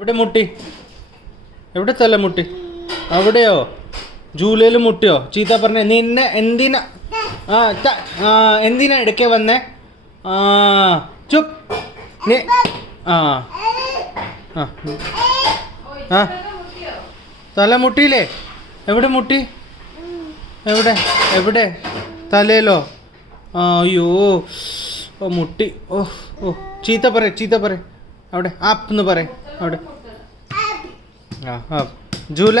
എവിടെ മുട്ടി? എവിടെ തല മുട്ടി? അവിടെയോ? ജൂലൈയിൽ മുട്ടിയോ? ചീത്ത പറഞ്ഞ നിന്നെ എന്തിനാ എന്തിനാ ഇടയ്ക്ക് വന്നേ? ചുപ് നീ തല മുട്ടിയില്ലേ? എവിടെ മുട്ടി? എവിടെ എവിടെ? തലയിലോ? അയ്യോ മുട്ടി. ഓ ഓ ചീത്ത പറ അവിടെ ആപ്പെന്ന് പറ അവിടെ. ജൂല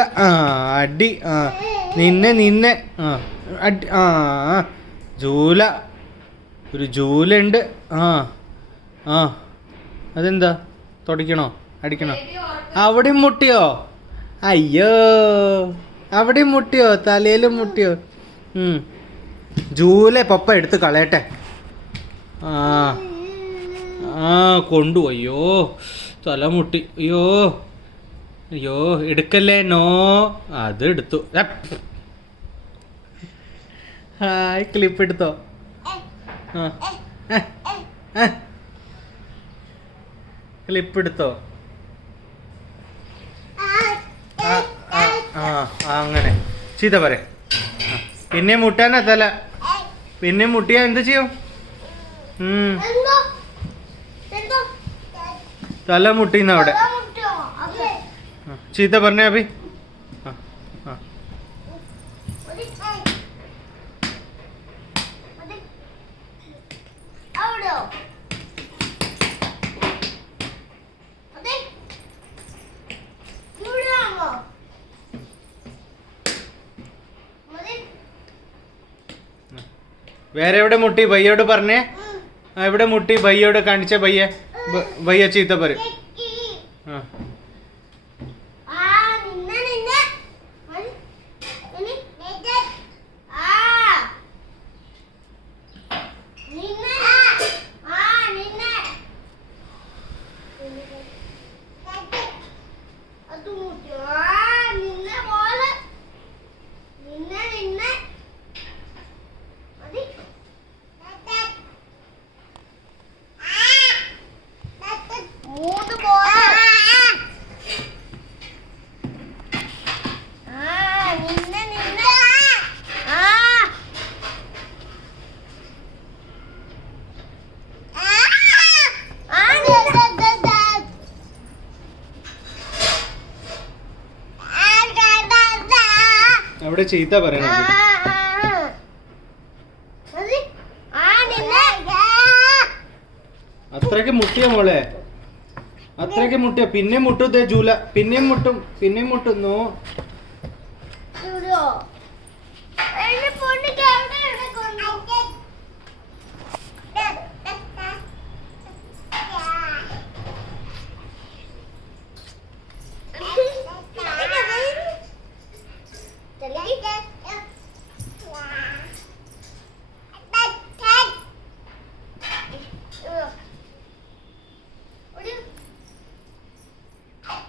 അടി നിന്നെ അടി ജൂല ഒരു ജൂലുണ്ട്. അതെന്താ തുടയ്ക്കണോ അടിക്കണോ? അവിടെയും മുട്ടിയോ? അയ്യോ അവിടെയും മുട്ടിയോ? തലയിലും മുട്ടിയോ? ജൂല പപ്പ എടുത്ത് കളയട്ടെ. കൊണ്ടു. അയ്യോ തല മുട്ടി. അയ്യോ അയ്യോ എടുക്കല്ലേ. നോ അത് എടുത്തു. ഹായ് ക്ലിപ്പ് എടുത്തോ? ക്ലിപ്പ് എടുത്തോ? അങ്ങനെ ചീത്ത പറ. പിന്നെ മുട്ടാനാ തല. പിന്നെ മുട്ടിയാ എന്ത് ചെയ്യും? തല മുട്ടിന്ന് അവിടെ. ചീത്ത പറഞ്ഞേ അഭി. വേറെ എവിടെ മുട്ടി? ഭയ്യോട് പറഞ്ഞേ. എവിടെ മുട്ടി? ഭയ്യോട് കാണിച്ച. ഭയ്യ ചീത്ത പറയും. അവിടെ ചീത്ത പറയണ. അത്രയ്ക്ക് മുട്ടിയ മോളെ, അത്രയ്ക്ക് മുട്ടിയ. പിന്നെ മുട്ടും ജൂല. പിന്നെയും മുട്ടുന്നു.